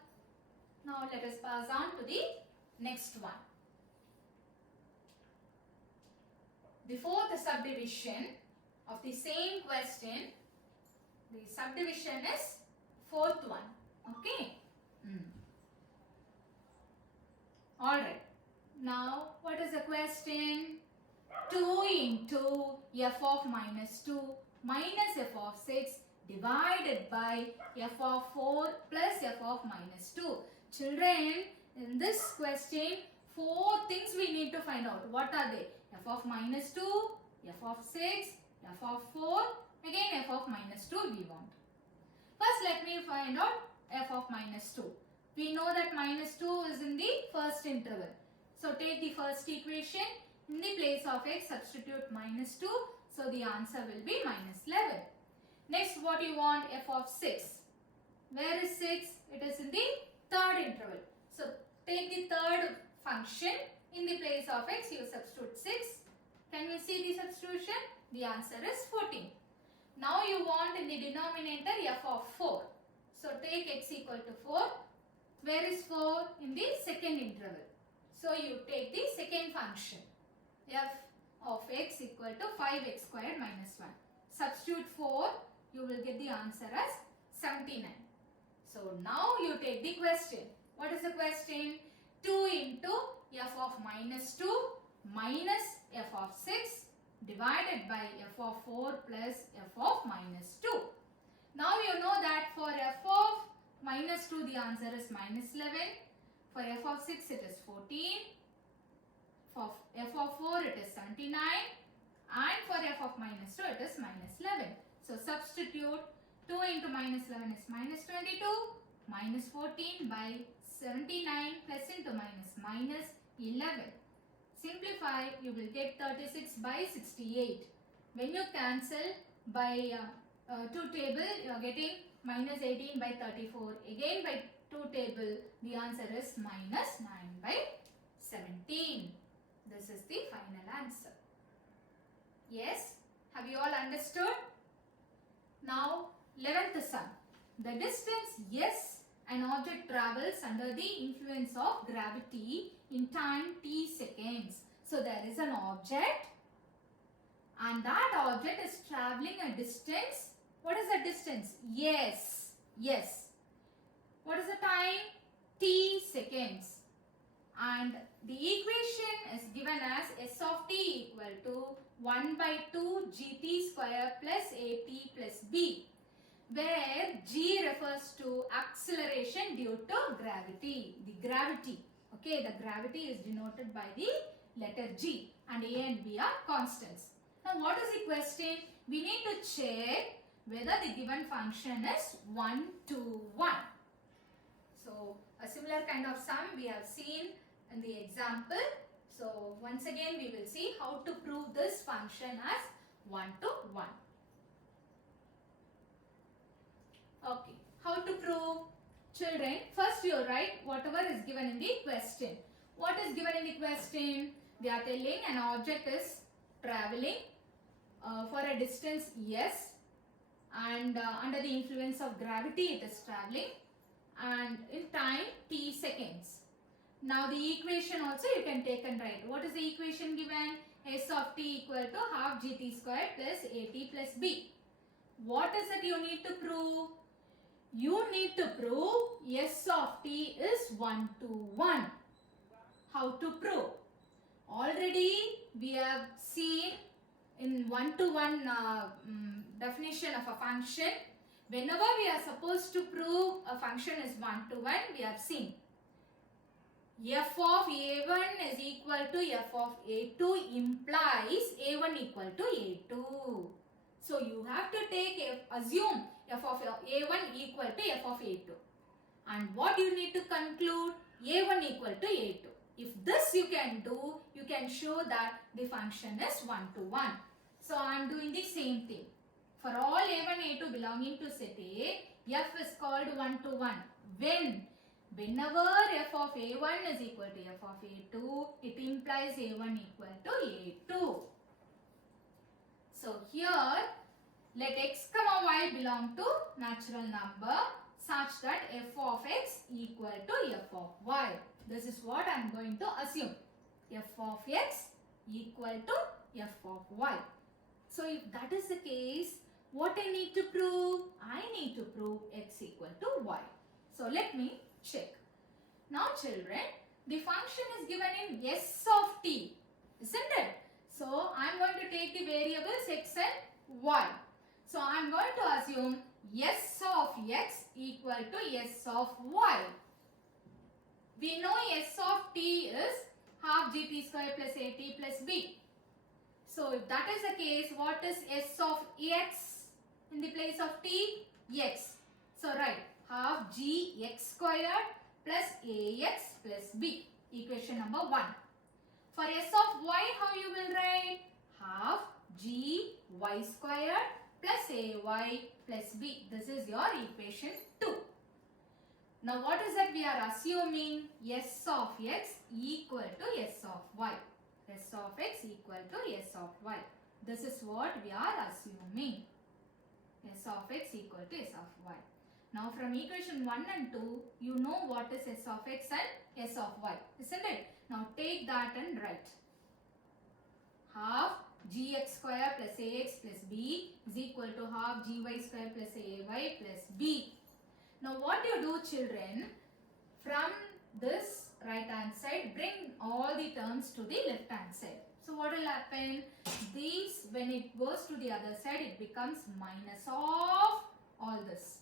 Now let us pass on to the next one. The fourth subdivision of the same question, the subdivision is fourth one. Okay. Alright. Now, what is the question? 2 into f of minus 2 minus f of 6 divided by f of 4 plus f of minus 2. Children, in this question, 4 things we need to find out. What are they? f of minus 2, f of 6, f of 4, again f of minus 2 we want. First let me find out f of minus 2. We know that minus 2 is in the first interval. So take the first equation, in the place of x substitute minus 2. So the answer will be minus 11. Next what you want, f of 6. Where is 6? It is in the third interval. So take the third function, in the place of x you substitute 6. Can you see the substitution? The answer is 14. Now you want in the denominator f of 4. So take x equal to 4. Where is 4? In the second interval. So you take the second function. F of x equal to 5x squared minus 1. Substitute 4. You will get the answer as 79. So now you take the question. What is the question? 2 into f of minus 2 minus f of 6 divided by f of 4 plus f of minus 2. Now you know that for f of minus 2 the answer is minus 11. For f of 6 it is 14. For f of 4 it is 79. And for f of minus 2 it is minus 11. So substitute 2 into minus 11 is minus 22. Minus 14 by 79 plus into minus 11. Simplify, you will get 36 by 68. When you cancel by 2 table, you are getting minus 18 by 34. Again by 2 table, the answer is minus 9 by 17. This is the final answer. Yes? Have you all understood? Now, 11th sum. The distance S an object travels under the influence of gravity in time t seconds. So there is an object and that object is traveling a distance. What is the distance? Yes. What is the time? T seconds. And the equation is given as S of t equal to 1 by 2 gt square plus at plus b, where g refers to acceleration due to gravity. The gravity. Okay, the gravity is denoted by the letter g and a and b are constants. Now what is the question? We need to check whether the given function is 1 to 1. So a similar kind of sum we have seen in the example. So once again we will see how to prove this function as 1 to 1. Okay, how to prove? Children, first you write whatever is given in the question. What is given in the question? They are telling an object is traveling for a distance s, and under the influence of gravity it is traveling, and in time t seconds. Now the equation also you can take and write. What is the equation given? S of t equal to half gt squared plus at plus b. What is it you need to prove? You need to prove S of t is 1 to 1. How to prove? Already we have seen in 1 to 1 definition of a function. Whenever we are supposed to prove a function is 1 to 1, we have seen f of a1 is equal to f of a2 implies a1 equal to a2. So you have to assume f of a1 equal to f of a2. And what you need to conclude? a1 equal to a2. If this you can do, you can show that the function is 1 to 1. So I am doing the same thing. For all a1, a2 belonging to set A, f is called 1 to 1. Whenever f of a1 is equal to f of a2, it implies a1 equal to a2. So here, let x comma y belong to natural number such that f of x equal to f of y. This is what I am going to assume. F of x equal to f of y. So if that is the case, what I need to prove? I need to prove x equal to y. So let me check. Now children, the function is given in s of t, isn't it? So I am going to take the variables x and y. So I am going to assume s of x equal to s of y. We know s of t is half gt square plus at plus b. So if that is the case, what is s of x in the place of t? X. So write half g x squared plus ax plus b. Equation number 1. For s of y, how you will write? Half g y squared plus ay plus b. This is your equation 2. Now what is that we are assuming? S of x equal to s of y. S of x equal to s of y. This is what we are assuming. S of x equal to s of y. Now from equation 1 and 2, you know what is s of x and s of y, isn't it? Now take that and write. Half gx square plus ax plus b is equal to half gy square plus ay plus b. Now what you do, children, from this right hand side, bring all the terms to the left hand side. So what will happen? These, when it goes to the other side, it becomes minus of all this.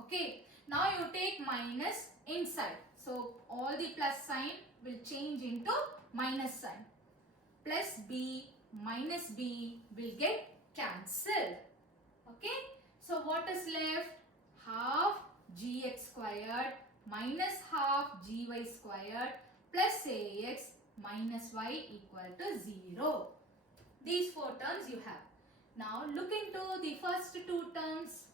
Okay. Now you take minus inside. So all the plus sign will change into minus sign. Plus b minus b will get cancelled. Okay. So what is left? Half gx squared minus half gy squared plus ax minus y equal to 0. These 4 terms you have. Now look into the first 2 terms.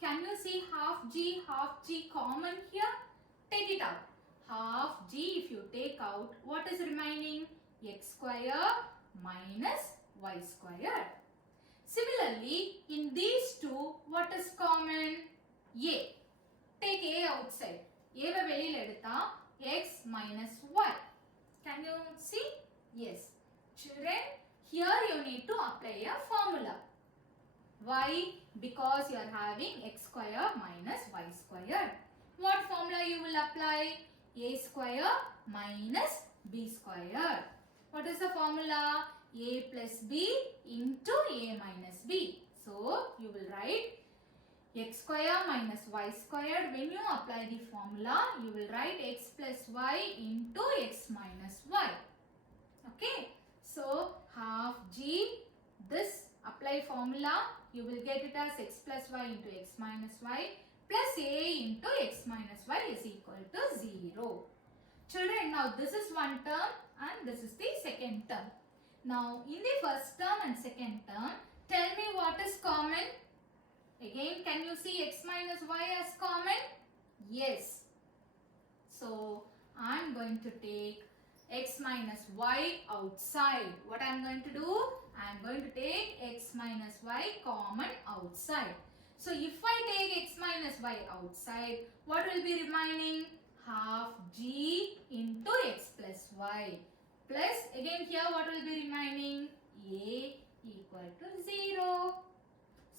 Can you see half g common here? Take it out. Half g, if you take out, what is remaining? X square minus y square. Similarly, in these 2, what is common? A. Take a outside. A va veliyila edutha x minus y. Can you see? Yes. Children, here you need to apply a formula. Why? Because you are having x square minus y square. What formula you will apply? A square minus b square. What is the formula? A plus b into a minus b. So, you will write x square minus y squared. When you apply the formula, you will write x plus y into x minus y. Okay. So, half g, this apply formula, you will get it as x plus y into x minus y plus a into x minus y is equal to 0. Children, now this is one term and this is the second term. Now, in the first term and second term, tell me what is common. Again, can you see x minus y as common? Yes. So, I am going to take x minus y outside. What I am going to do? I am going to take x minus y common outside. So, if I take x minus y outside, what will be remaining? Half g into x plus y. Plus, again here what will be remaining? A equal to 0.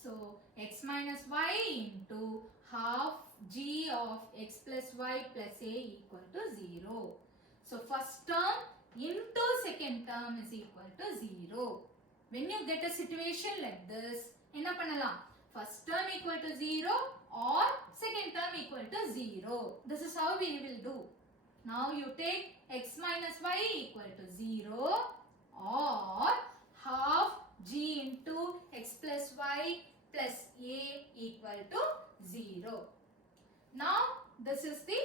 So, x minus y into half g of x plus y plus a equal to 0. So, first term into second term is equal to 0. When you get a situation like this, enna pannalam? First term equal to 0 or second term equal to 0. This is how we will do. Now, you take x minus y equal to 0 or half g into x plus y plus a equal to 0. Now, this is the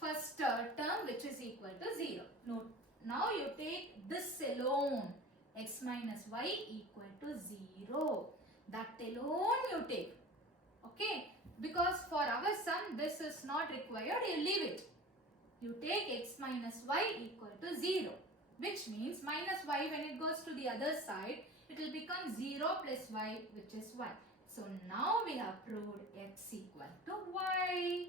first term which is equal to 0. Note, now you take this alone, x minus y equal to 0. That alone you take. Okay, because for our sum this is not required, you leave it. You take x minus y equal to 0, which means minus y, when it goes to the other side, it will become 0 plus y, which is 1. So now we have proved x equal to y.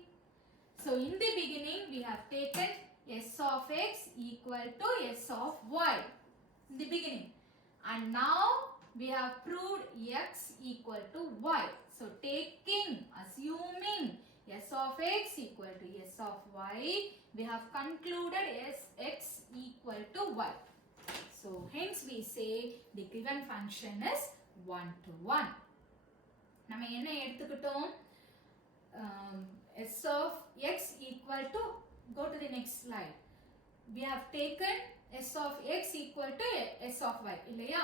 So in the beginning we have taken s of x equal to s of y in the beginning, and now we have proved x equal to y. So assuming s of x equal to s of y, we have concluded x equal to y. So hence we say the given function is 1 to 1. நம்ம என்ன எடுத்துக்கிட்டோம்? S of x equal to, go to the next slide. we have taken s of x equal to s of y இல்லையா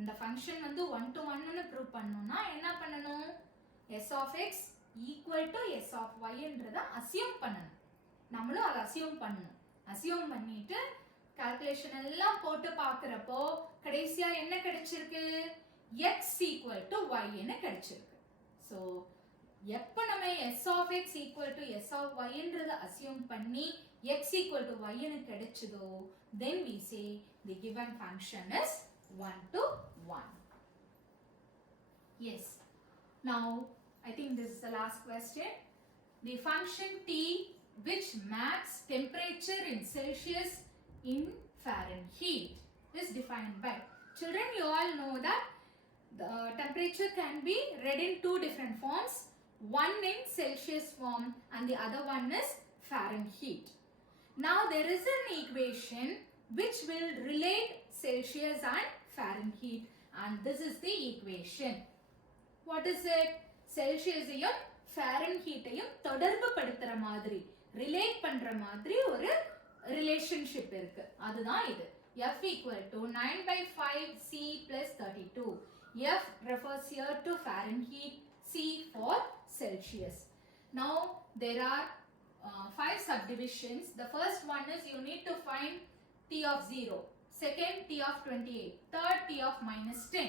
இந்த function வந்து 1 to 1 னு prove பண்ணனும்னா என்ன பண்ணனும் s of x equal to s of y ன்றத assume பண்ணனும் நம்மளும் அத அசியூம் பண்ணனும் அசியூம் பண்ணிட்டு கால்குலேஷன் எல்லாம் போட்டு பார்க்கறப்போ கடைசியா என்ன கிடைச்சிருக்கு x equal to y ன்னு கிடைச்சிருக்கு சோ எப்ப நம்ம s of x equal to s of y ன்றத அசியூம் பண்ணி x equal to y ன்னு கிடைச்சதோ then we say the given function is 1 to 1. Yes. Now, I think this is the last question. The function t which maps temperature in Celsius in Fahrenheit is defined by. Children, you all know that the temperature can be read in two different forms. One in Celsius form and the other one is Fahrenheit. Now, there is an equation which will relate Celsius and Fahrenheit, and this is the equation. What is it? Celsius ஐயும் Fahrenheit ஐயும் தொடர்பு படுத்துற மாதிரி relate பண்ற மாதிரி ஒரு relationship இருக்கு அதுதான் இது F equal to 9 by 5 C plus 32. F refers here to Fahrenheit, C for Celsius. Now there are 5 subdivisions. The first one is you need to find T of 0, second T of 28, third T of minus 10.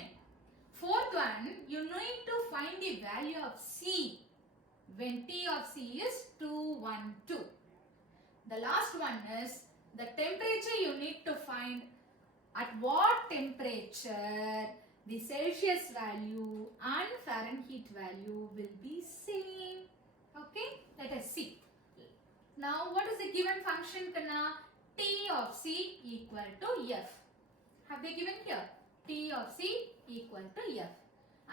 Fourth one, you need to find the value of C when T of C is 212. The last one is the temperature you need to find at what temperature the Celsius value and Fahrenheit value will be same. Okay, let us see. Now, what is the given function, Kanna? T of C equal to F. Have they given here? T of C equal to F.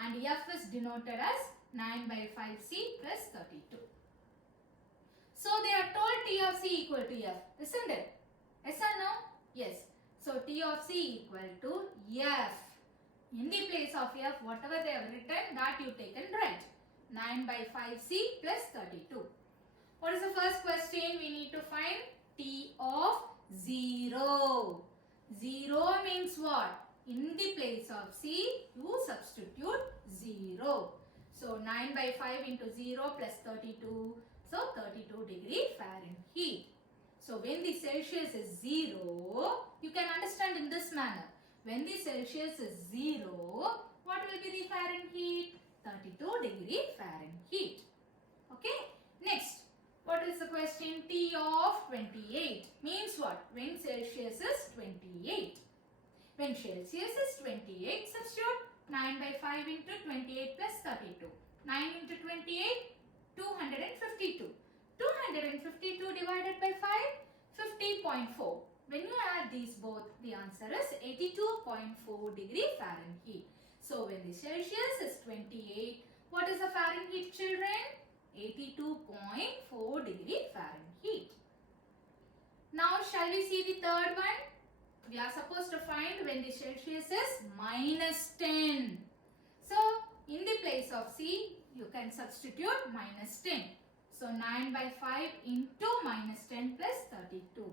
And F is denoted as 9 by 5C plus 32. So, they are told T of C equal to F, isn't it? Yes or no? Yes. So, T of C equal to F. In the place of F, whatever they have written, that you take and write. 9 by 5C plus 32. What is the first question? We need to find T of 0. 0 means what? In the place of C, you substitute 0. So 9 by 5 into 0 plus 32. So 32 degree Fahrenheit. So when the Celsius is 0, you can understand in this manner. When the Celsius is 0, what will be the Fahrenheit? 32 degree Fahrenheit. Okay. Next. What is the question? T of 28 means what? When Celsius is 28. When Celsius is 28, substitute 9 by 5 into 28 plus 32. 9 into 28, 252. 252 divided by 5, 50.4. When you add these both, the answer is 82.4 degree Fahrenheit. So when the Celsius is 28, what is the Fahrenheit, children? 82.4 degree Fahrenheit. Now shall we see the third one? We are supposed to find when the Celsius is minus 10. So in the place of C, you can substitute minus 10. So 9 by 5 into minus 10 plus 32.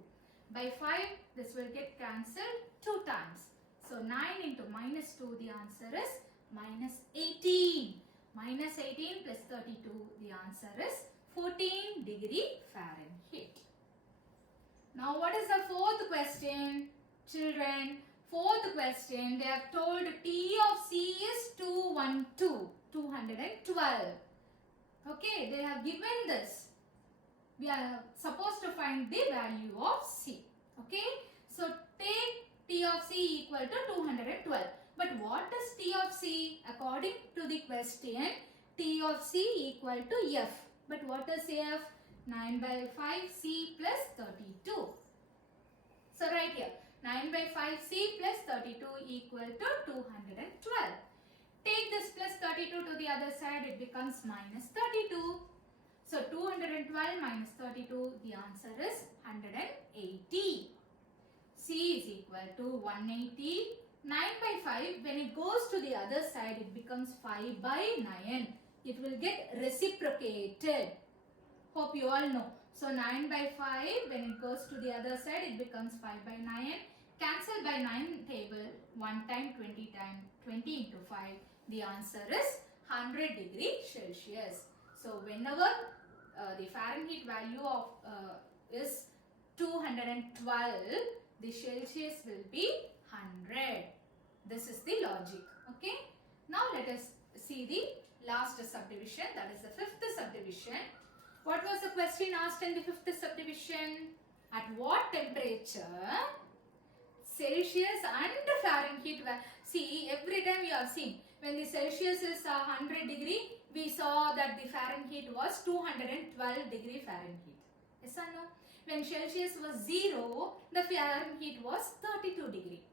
By 5, this will get cancelled 2 times. So 9 into minus 2, the answer is minus 18. Minus 18 plus 32, the answer is 14 degree Fahrenheit. Now what is the fourth question? Children, fourth question, they have told T of C is 212. 212. Okay, they have given this. We are supposed to find the value of C. Okay, so take T of C equal to 212. But what is T of C? According to the question, T of C equal to F. But what is F? 9 by 5 C plus 32. So right here, 9 by 5 C plus 32 equal to 212. Take this plus 32 to the other side, it becomes minus 32. So 212 minus 32, the answer is 180. C is equal to 180. 9 by 5, when it goes to the other side, it becomes 5 by 9. It will get reciprocated. Hope you all know. So 9 by 5, when it goes to the other side, it becomes 5 by 9. Cancel by 9 table, 1 time, 20 time, 20 into 5. The answer is 100 degree Celsius. So whenever the Fahrenheit value of is 212, the Celsius will be 100. This is the logic. Okay. Now let us see the last subdivision, that is the fifth subdivision. What was the question asked in the fifth subdivision? At what temperature Celsius and Fahrenheit, see, every time we have seen when the Celsius is 100 degree, we saw that the Fahrenheit was 212 degree Fahrenheit. Yes or no? When Celsius was 0, the Fahrenheit was 32 degree.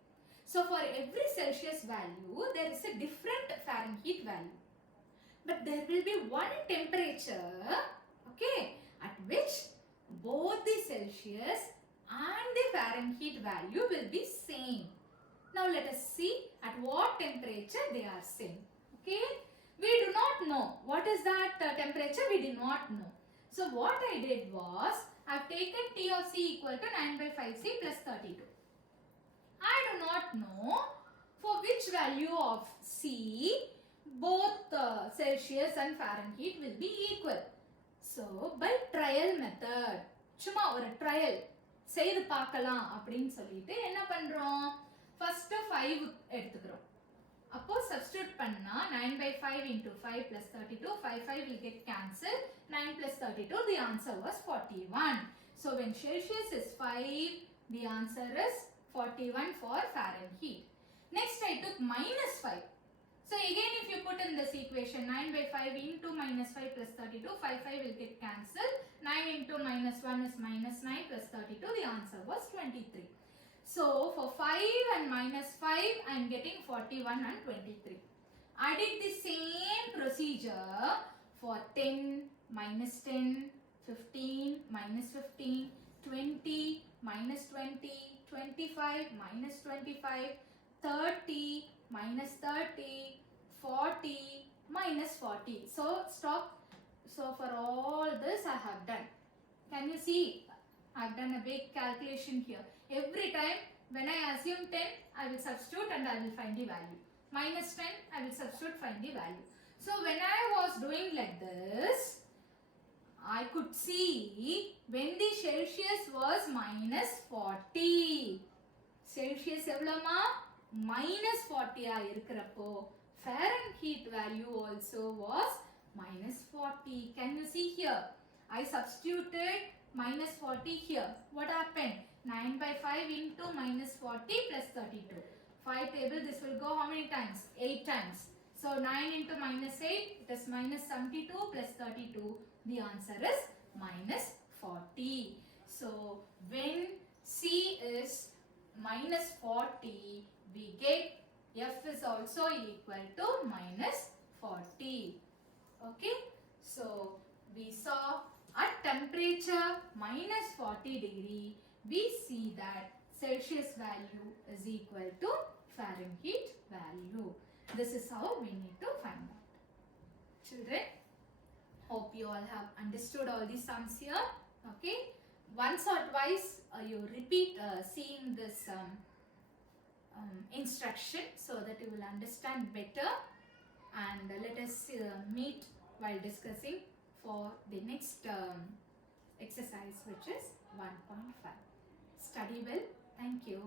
So for every Celsius value, there is a different Fahrenheit value. But there will be one temperature, okay, at which both the Celsius and the Fahrenheit value will be same. Now let us see at what temperature they are same. Okay, we do not know what is that temperature, we did not know. So what I did was, I have taken T of C equal to 9 by 5C plus 32. I do not know for which value of C both Celsius and Fahrenheit will be equal. So by trial method, சும்மா ஒரு trial செய்து பார்க்கலாம் அப்படின்னு சொல்லிட்டு என்ன பண்றோம், first 5 எடுத்துக்கிறோம். அப்போ substitute பண்ணா 9 by 5 into 5 plus 32, 5 will get cancelled, 9 plus 32, the answer was 41. So when Celsius is 5, the answer is 41 for Fahrenheit. Next I took minus 5. So again if you put in this equation, 9 by 5 into minus 5 plus 32, 5 will get cancelled, 9 into minus 1 is minus 9 plus 32, the answer was 23. So for 5 and minus 5, I am getting 41 and 23. I did the same procedure for 10, minus 10, 15, minus 15, 20, minus 20, 25, minus 25, 30, minus 30, 40, minus 40. So stop. So for all this I have done. Can you see? I have done a big calculation here. Every time when I assume 10, I will substitute and I will find the value. Minus 10, I will substitute, find the value. So when I was doing like this, I could see when the Celsius was minus 40. Celsius எவ்வளவுமா? minus 40 இருக்கிறப்போ Fahrenheit value also was minus 40. Can you see here? I substituted minus 40 here. What happened? 9 by 5 into minus 40 plus 32. 5 table, this will go how many times? 8 times. So 9 into minus 8, it is minus 72 plus 32. The answer is minus 40. So when C is minus 40, we get F is also equal to minus 40. Okay. So we saw at temperature minus 40 degree, we see that Celsius value is equal to Fahrenheit value. This is how we need to find out. Children, hope you all have understood all these sums here. Okay. Once or twice you repeat seeing this instruction so that you will understand better, and let us meet while discussing for the next exercise, which is 1.5. Study well. Thank you.